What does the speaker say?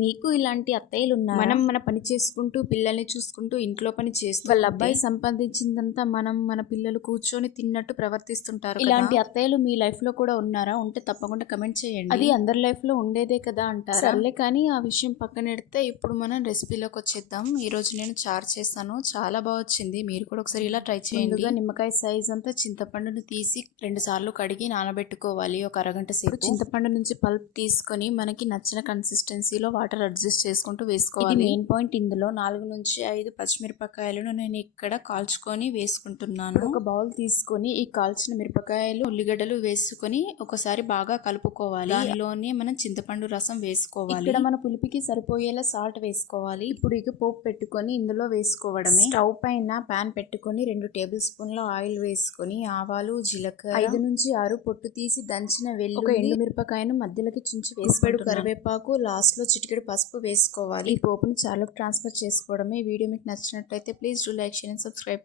మీకు ఇలాంటి అత్తయ్యలు ఉన్నారా? మనం మన పని చేసుకుంటూ, పిల్లల్ని చూసుకుంటూ, ఇంట్లో పని చేస్తూ వాళ్ళ ఉంటే అబ్బాయి సంపాదించిందంతా మన పిల్లలు కూర్చొని తిన్నట్టు ప్రవర్తిస్తుంటారు కదా! ఇలాంటి అత్తయ్యలు మీ లైఫ్‌లో కూడా ఉన్నారా? ఉంటే తప్పకుండా కమెంట్ చేయండి. అది అందరి లైఫ్‌లో ఉండేదే కదా అంటారా? సర్లే కానీ ఆ విషయం పక్కనెడితే ఇప్పుడు మనం రెసిపీలోకి వచ్చేద్దాం. ఈరోజు నేను చారు చేశాను. చాలా బాగా వచ్చింది. మీరు కూడా ఒకసారి ఇలా ట్రై చేయండి. ముందుగా నిమ్మకాయ సైజ్ అంతా చింతపండుని తీసి 2 సార్లు కడిగి నానబెట్టుకోవాలి ఒక అరగంట ఇప్పుడు సేపు. చింతపండు నుంచి పల్ప్ తీసుకొని మనకి నచ్చిన కన్సిస్టెన్సీలో వాటర్ అడ్జస్ట్ చేసుకుంటూ ఇది వేసుకోవాలి. Main point. ఇందులో 4-5 పచ్చిమిరపకాయలను నేను ఇక్కడ కాల్చుకొని వేసుకుంటున్నాను. ఒక బౌల్ తీసుకొని ఈ కాల్చిన మిరపకాయలు, ఉల్లిగడ్డలు వేసుకొని ఒకసారి బాగా కలుపుకోవాలి. దానిలోనే మనం చింతపండు రసం వేసుకోవాలి. ఇక్కడ మన పులిపికి సరిపోయేలా సాల్ట్ వేసుకోవాలి. ఇప్పుడు ఇక పోపు పెట్టుకొని ఇందులో వేసుకోవడమే. స్టవ్ పైన ప్యాన్ పెట్టుకొని 2 టేబుల్ స్పూన్ల ఆయిల్ వేసుకొని ఆవాలు, జీలకర్ర, 5-6 పొట్టు తీసి దంచిన ఒక వెల్లుల్లి, ఎండుమిరపకాయను మధ్యలోకి చుంచి గుప్పెడు వేసుకుంటున్నాను. కరివేపాకు, లాస్ట్ లో చిటికెడు పసుపు వేసుకోవాలి. ఈ పోపుని చారులోకి ట్రాన్స్ఫర్ చేసుకోవడమే. వీడియో మీకు నచ్చినట్లయితే please do like, share and subscribe.